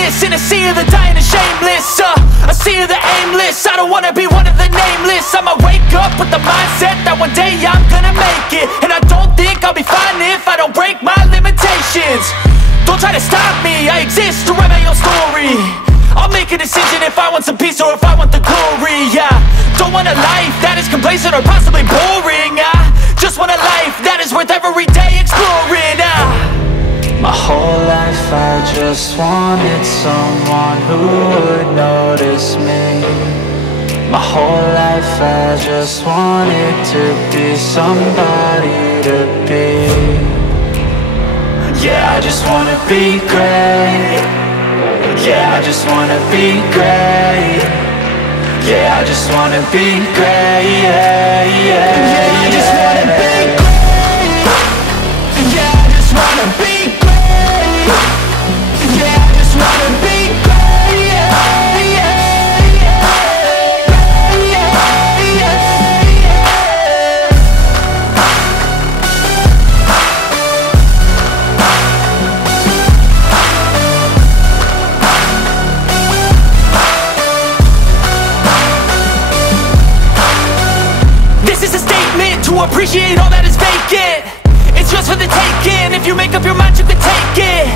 famous in a sea of the dying and shameless. A sea of the aimless. I don't wanna be one of the nameless. I'ma wake up with the mindset that one day I'm gonna make it. And I don't think I'll be fine if I don't break my limitations. Don't try to stop me, I exist to write my own story. I'll make a decision if I want some peace or if I want the glory, yeah. Don't want a life that is complacent or possibly boring, just want a life that is worth every day exploring, My whole life I just wanted someone who would notice me. My whole life I just wanted to be somebody to be. Yeah, I just wanna be great. Yeah, I just wanna be great. Yeah, I just wanna be great. Yeah, yeah, yeah, I just wanna be great. Yeah, I just wanna be great. Yeah, I just wanna be great. Yeah, yeah, yeah, yeah, yeah. This is a statement to appreciate all that is vacant. It's just for the taking. If you make up your mind, you can take it.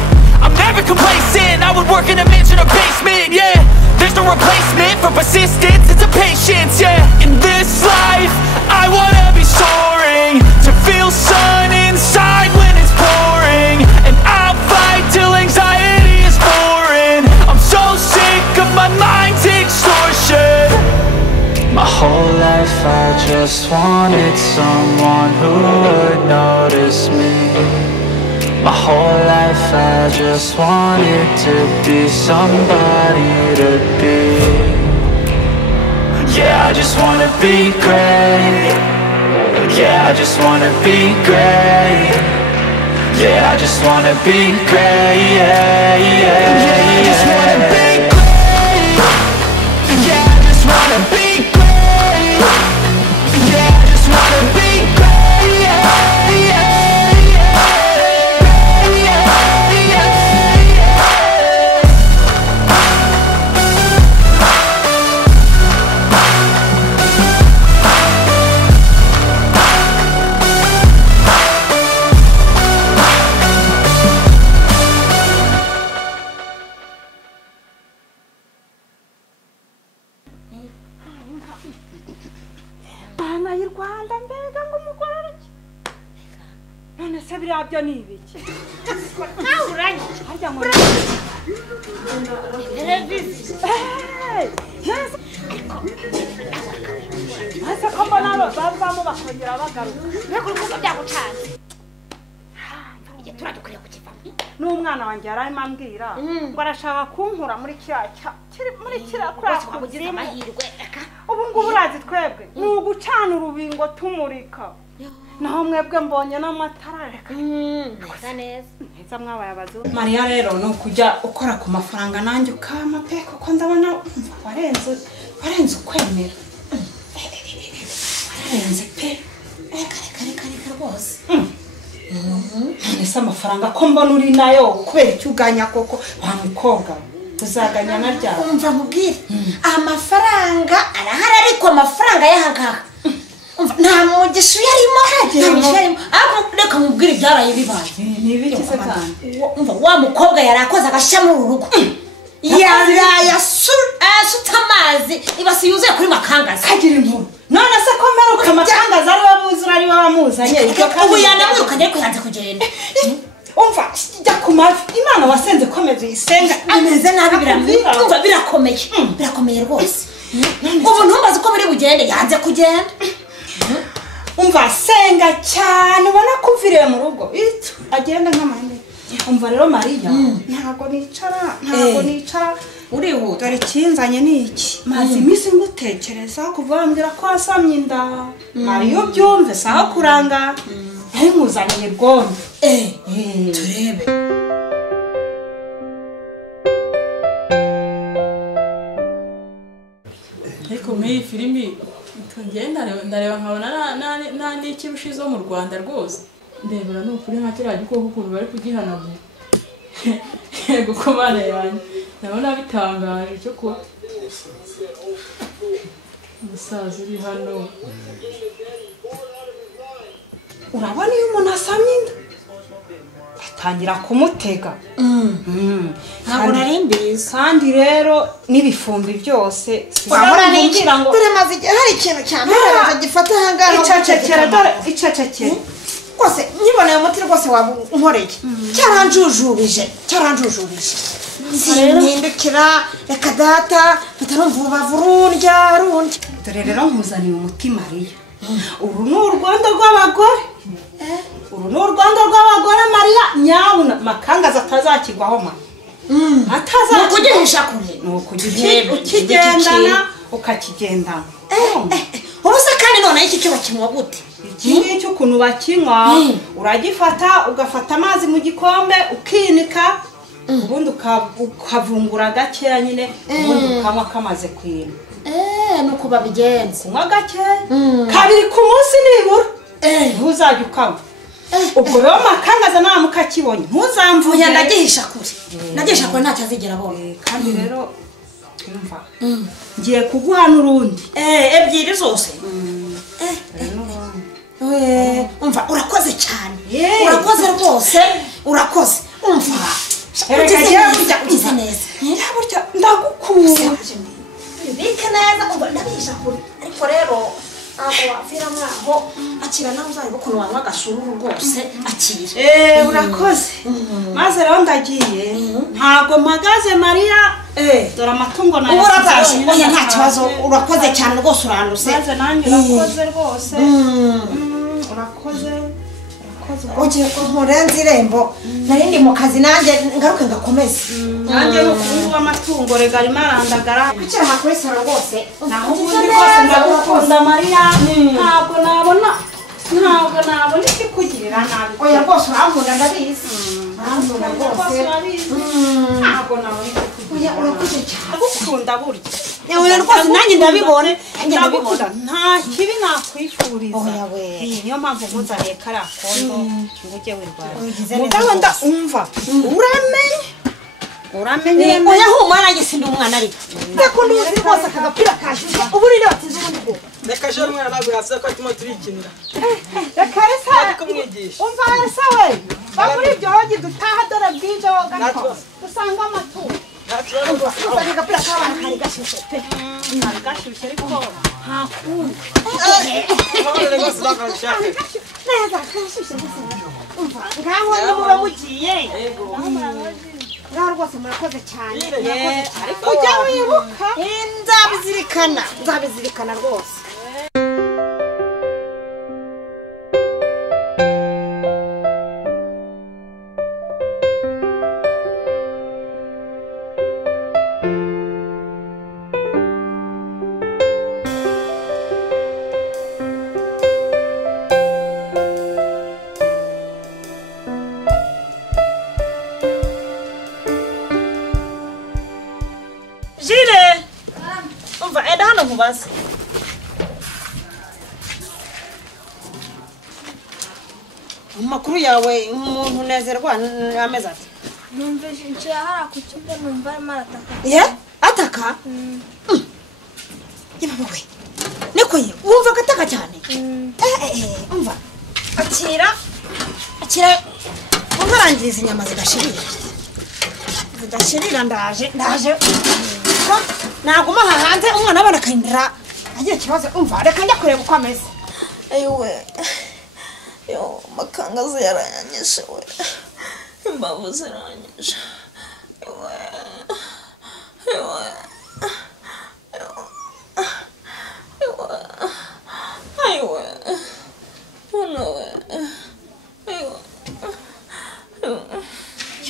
I'm never complacent. I would work in a mansion or basement, yeah. There's no replacement for persistence, it's a patience, yeah. In this life, I wanna be soaring, to feel sun inside when it's pouring. And I'll fight till anxiety is foreign. I'm so sick of my mind's extortion. My whole life I just wanted someone who would notice me. My whole life I just wanted to be somebody to be. Yeah, I just wanna be great. Yeah, I just wanna be great. Yeah, I just wanna be great. Yeah, yeah, yeah, I just wanna be great. Yeah, I just wanna be great. Yeah, I just wanna be great. Yeah, yeah. Bana y'u Rwanda mbega ngo umugore none se biriya byo ni ibiki uranye harya ngo televiziyo hasa ko mbona bavamo bakongera bagaruka mbega urukundo byagucanze turadukwiye kukivamo n'umwana wanjye yararimo ambwira ngo arashaka kunkura muri kiriya kuri amahirwe ubu ngubu urazi twebwe ni ugucana urubingo tumurika naho mwebwe mbonye n'amatara reka neza mwabaye abazungu Mariya rero ni ukujya ukora ku mafaranga nanjye ukama pe kuko ndabona warenze ukwemera warenze pe reka rwose nese amafaranga ko mbona uri nayo kubera icyo uganya koko wa mukobwa uzaganya na ryabo umva mubwire amafaranga arahari ariko amafaranga yahangaha nta mugisha yarimo reka mubwire ibyaraye bibaye nibikize kandi umva wa mukobwa yarakoze agashya muri urugo yasutse amazi ibasi yuzuye kuri makangaza kagira inkuru none se ko meruka makangaza ari wabuzura ari wamuzanye ubu yanamwirukanye ariko yanze kugenda umva jya ku mavi imana wasenze komeza uyisenga ameze nabi umva birakomeye rwose ubu ntumbaze uko muri bugende yanze kugenda umva senga cyane ubona ko uviriye mu rugo agenda nk'amande umva rero Mariya ntabwo nicara urihuta dore ikinzanye ni iki maze iminsi ngutekereza kuva wambwira ko wasamye inda Mariya ubyumve saho kuranga yari nkuzaniye bwondo turebe ariko muri filimi ndareba nkabona nta n'ikirushizo mu Rwanda rwose ndebera n'ukuri nka kiriya gikoko ukuntu bari kugihanagura yego ko bana yanjye ndabona bitangaje cyo ko umusaza uri hano. urabona iyo umuntu asamye inda atangira kumutega. ntabwo nari mbizi kandi rero n'ibifumbi byose wabura n'iki dore maze igihe hari ikintu cyambaye gifata ahangaha icecekera dore icecekera rwose nkiboneye umuti rwose waba unkoreye cyaranjujubije mpindukira reka data mpita numva urubavu rundya dore rero nkuzaniye umuti Mariya. uru ni urwanda rw'abagore Mariya nyabuna makangaza atazakigwaho ma kugihisha kure ukigendana ukakigendana. ubu se kandi noneho iki cyo bakinywa gute? iki ngiki ukuntu bakinywa uragifata ugafata amazi mu gikombe ukinika ubundi ukavungura gakeya nyine ubundi ukanywa kamaze kwima. nuko babigenza kunywa gakeya kabiri ku munsi nibura ntuzajya ukanywa. ubwo rero makangaza nawe mukakibonye ntuzamvuye. ndagihisha kure ntacyo azigera abona. kandi rero umva ngiye kuguha n'urundi ebyiri zose. umva urakoze cyane urakoze rwose urakoze umva ugize neza burya ndagukunda bike neza umva ndabihisha kure ariko rero ntabwo wapfira mwaho akira nawe uzareba ukuntu wanywa agashururu rwose akira. urakoze maze rero ndagiye ntabwo mpagaze Mariya. dore amatungo nayo oya nta kibazo urakoze cyane rwose uranduse maze nanjye urakoze rwose urakoze ugiye kunkurenza irembo narindi mu kazi nanjye ngaruke ngakomeze nanjye n'ukungu amatungo rega arimo arandagara kwicara hakuri saro rwose naho ubundi rwose ndagukunda Mariya. ntabwo nabona ikikugirira nabi. oya rwose urankunda ndabizi urankunda rwose ntabwo nabona ikikugirira nabi. urakoze cyane ndagukunda burya oya rwose nanjye ndabibona ndagukunda nta kibi nakwifuriza. oya we niyo mpamvu nkuzaniye kariya kondo ngo ujye wirwara. Ugize neza mugabo ndumva uramenye oya humura nanjye sindi umwana ariko ndakunda uzi rwose aka gapira kashyushye ubu rero batize ubundi bwo reka je umwana ntabwo yafise ko arimo turikinira. reka resa umva resa we bakuri ibyo hogi dutaha dore bwije woga niko dusanga amatungo. aka gapira k'abana kari gashyushye pe kari gashyushye ariko nta kundi neza kashyushye gusa umva ngaho nimuba mugiye ngaho rwose murakoze cyane ariko ujya wibuka nzabizirikana rwose. nkubaze amakuru yawe umuntu unezerwa ameze ati numvise nshya hari ku cyumba numva arimo arataka ataka yewe we niko ye wumva agataka cyane umva akira ungarangiriza inyama zidashirira ndaje naguma hanze umwana abana akindira agira ikibazo umva reka njya kureba uko ameze ewe yo makangaza yaranyanyishe we imbavu ziranyishe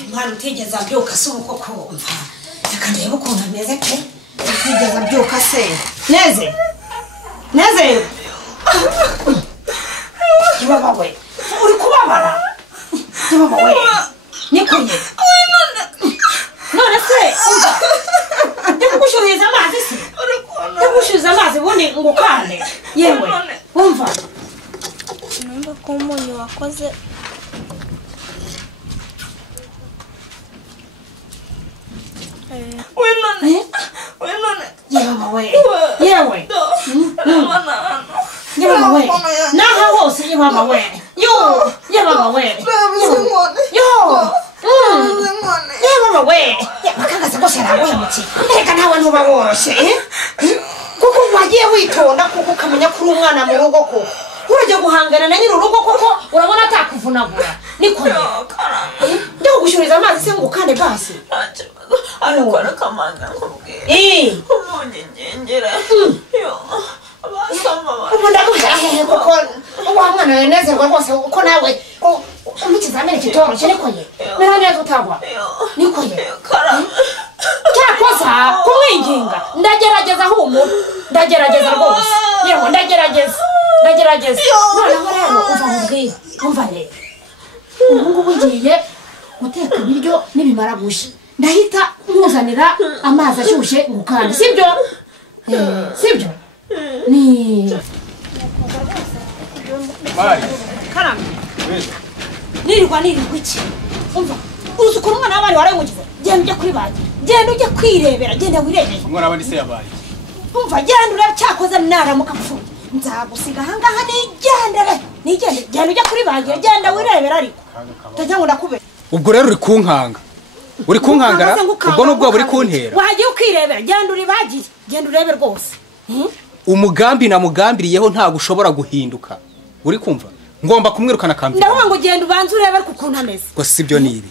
umwana utigeze abyuka se ubu koko umva reka ndebe ukuntu ameze pe utigeze abyuka se neze kibaba we uri kubabara kibaba we niko ye none se umva ndikugushyuhiza amazi se ndikugushyuhiza amazi ubundi ngo ukande yewe umva numva ko umunyu wakoze Winone. Yewe we. Yewe. Yewe we. Naha hose yewe we. Yo, yewe we. Yo. Yewe we. Makanga ko sera we muti. Reka nawe ntuba woshe. Kuko wagiye witonda kuko kamenya kuri umwana mu rugo ko. Urajya guhangana na nyiri urugo koko urabona atakuvunagura. Niko. Ndako gushuriza amazi se ngo kande basi. Ariko arakamanga nkubwira umunye ngengera yo abasoma ubunda koko wa mwana yenezerwa rwose uko nawe umukizamene kitoroshye niko ye nera neza utagwa niko ye cyakoza kumwinginga ndagerageza humura ndagerageza rwose yewe ndagerageza noneho rero uva mubwira umva rero ubu ngiye guteka ibiryo nibimara gusha ndahita muzanira amazi ashyushye ngukanda sibyo ni Mari Karame nirirwa iki umva uzi ko umwana w'abandi waramugize genda ujya kuri bagi genda ujya kwirebera genda wirebere umwana w'abandi se yabaye umva genda uracyakoze naramuka mfuye nzagusiga ahangaha genda ujya kuri bagi genda wirebera ariko ndagira ngo ndakubere ubwo rero uri kunkangara ubwo nubwo buri kuntera wagiye ukirebera genda uribagire genda urebe rwose umugambi namugambiriyeho ntago ushobora guhinduka uri kumva ngomba kumwirukana kambira ndavuga ngo genda ubanze urebe ariko ukuntu ameze ko sibyo nibi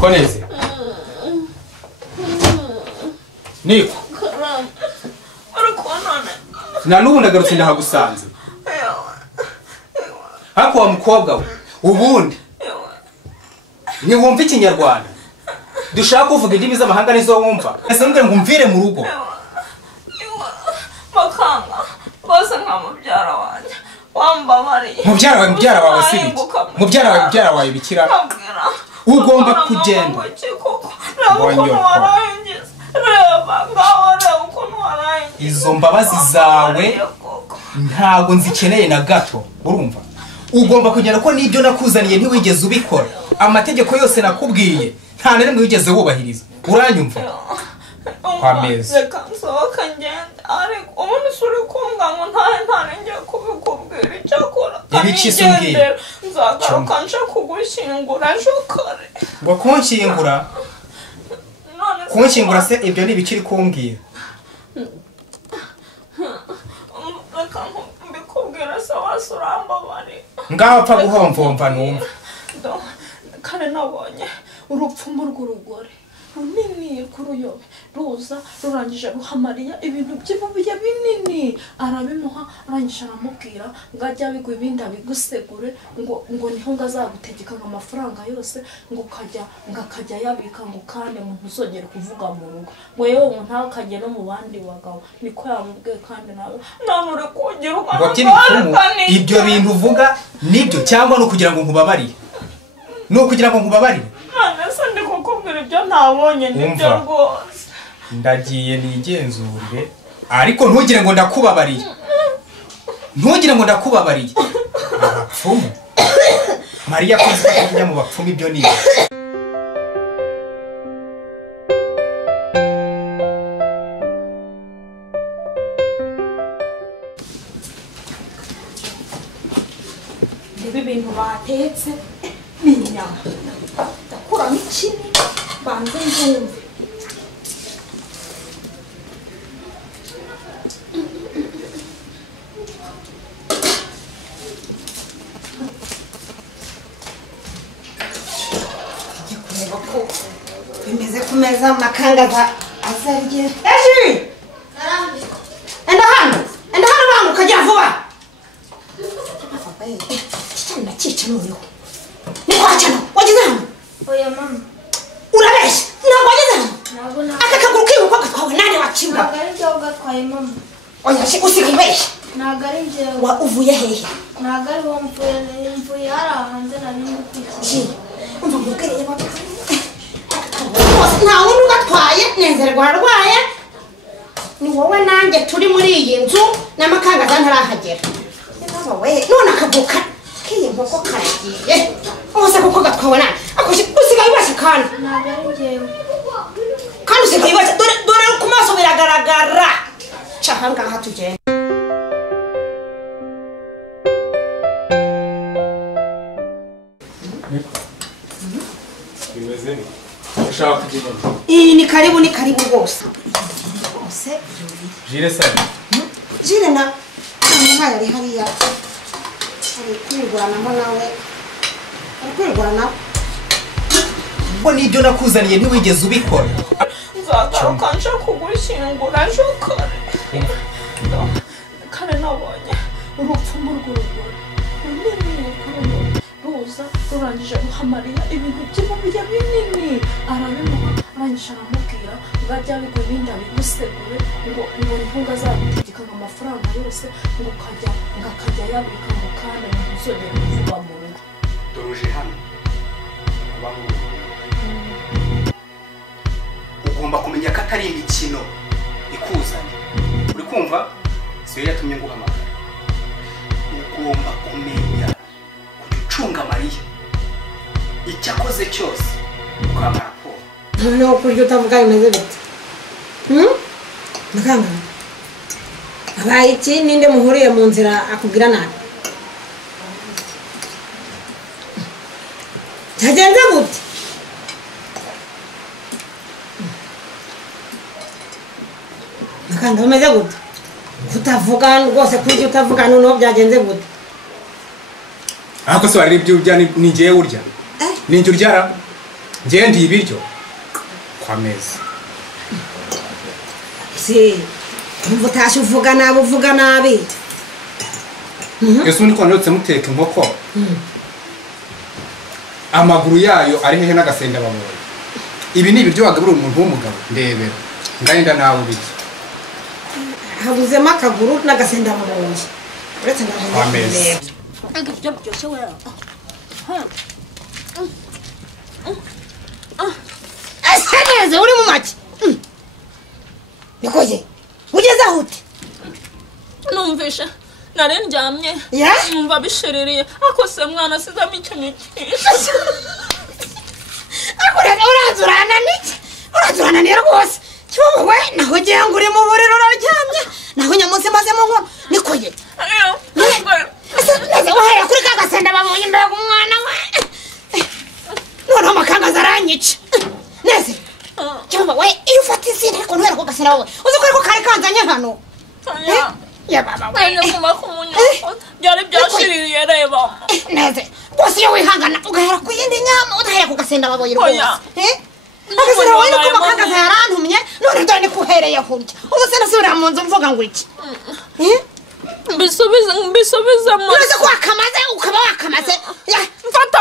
koneze niko na nubu ndagarutse ndahagusanze hako wa mukobwa we ubundi ni wumva ikinyarwanda dushaka kuvuga indimi z'amahanga nizo wumva ese mbwe ngo mvire mu rugo makanga bose nka mubyara wanjye wambabariye mubyara wawe sibiki mubyara wawe bikira ugomba kugenda izo mbabazi zawe ntago nzikeneye na gato urumva ugomba kugenda ko nibyo nakuzaniye ntiwigeze ubikora amategeko yose nakubwiye nta na rimwe wigeze wubahiriza uranyumva kwa meza reka nsohoka ngende ariko umuntu usuri kumva ngo ntarengeye kubikubwira icyo akora ibiki se umbwira nzagaruka nje kugushyingura ejo kare ngo kunshyingura se ibyo ni ibikiri kumbwira reka mbikubwira se wasi urambabare ngaho apfa guhomvomva numva kare nabonye urupfumu rw'urugore runini kuruyobe ruza rurangije ruhamariya ibintu by'ibubuye binini arabimuha arangije aramubwira ngo ajya bigwa ibindi abigusegure ngo niho ngazagutegeka amafaranga yose ngo akajya yabika ngo kandi ntuzongere kuvuga mu rugo ngo yewe ngo ntakajye no mu bandi bagabo niko yamubwiye kandi nawe uri kugira ngo by'ibipfumu ibyo bintu uvuga nibyo cyangwa ni ukugira ngo nkubabarire none se ndi kukubwira ibyo ntabonye nibyo rwose ndagiye nigenzure ariko ntugire ngo ndakubabariye abapfumu Mariya kuzi kujya mu bapfumu ibyo ni ibintu batetse n'inyama ndakuramo ikini banze nzumve tujye kureba ko bimeze ku meza amakangaza azarye eji enda hano bangu ukagira vuba cyane cyica noneho ni kwacana wagize hano Oya mama. urabeshya ntabwo wagize hano Nabona. aka kaguru k'ibuka gatwawe nane wakimba Ntabwo ari njyewe ugatwaye mama. oya si usigaye ubeshya Ntabwo ari njyewe. uvuye hehe Ntabwo ari wowe mvuye hariya hanze nari ngukurikiye. umva mubwire baba nta wundi ugatwaye nezerwa arwaye ni wowe nanjye turi muri iyi nzu n'amakangaza ntarahagera none akavuka k'iyi nkoko kare yagiye ubuse kuko gatwawe nani usigaye ubasha kandi kandi usigaye ubasha dore ku maso biragaragara caha ngaha tugenda ushaka kugenda ni karibu rwose bose Jire sana Jire na umwana ari hariya ari kwiguranamo nawe ari kwigurana ubwo nibyo nakuzaniye ntiwigeze ubikora nzagaruka nje kugushyingura ejo kare nabonye urupfumu rw'urugore runini kuruyobe ruza rurangije ruhamariya ibintu by'amabuye binini arabimuha arangije aramubwira ngo ajya bigwa ibindi abigusegure ngo ntunga azagutegeka ngo amafaranga yose ngo akajya yabika mu kana ntuzongere kuvuga mu rugo doruje hano ugomba kumenya ko atari imikino ikuzanye uri kumva siyo yatumye nguhamagara ugomba kumenya gucunga Mariya icyo akoze cyose ukama raporo noneho kurya utavuga bimeze bite muganga abaye iki ninde muhuriye mu nzira akubwira nabi cyagenze gute muganga bimeze gute kutavuga rwose kurya utavuga noneho byagenze gute ariko se wariri ibyo urya ni ngewe urya ni njye uryara ngewe ndiye ibiryo kwa meza si kumva utashye uvuga nabi ese ubundi ko nandutse muteka inkoko amaguru yayo ari hehe n'agasenda bamuye ibi ni ibiryo wagaburira umuntu w'umugabo ndebera ngahenda nawe ubiki habuzemo akaguru n'agasenda bamuye uretse kwa meza ibyo byose we asa neza uri mu make nikoye ugeze aho ute numvishe nari ndyamye numva bishiririye ako se mwana sizamo icyo nyikisha urazurana ni rwose kibobo we naho ugiye ngo uri mu buriro uraryamye naho nyamunsi maze mu nkono nikoye neze wahera kuri ka gasenda babonye imbere umwana we noneho amakangaza aranyica neze kibobo we iyo ufata izina ariko ntuhera ku gasenda bawe uzi ko ariko kari kanzanye hano wende kuma kumunyoko byari byashiririye reba neze rwose iyo wihangana ugahera ku yindi nyama udahera ku gasenda baboye rwose agasenda baboye nuko amakangaza yarantumye none dore ni kuhereye kurya ubu se nasubira mu nzu mvuga ngo iki mbisubize uretse ko wakamaze ukaba wakamaze mfata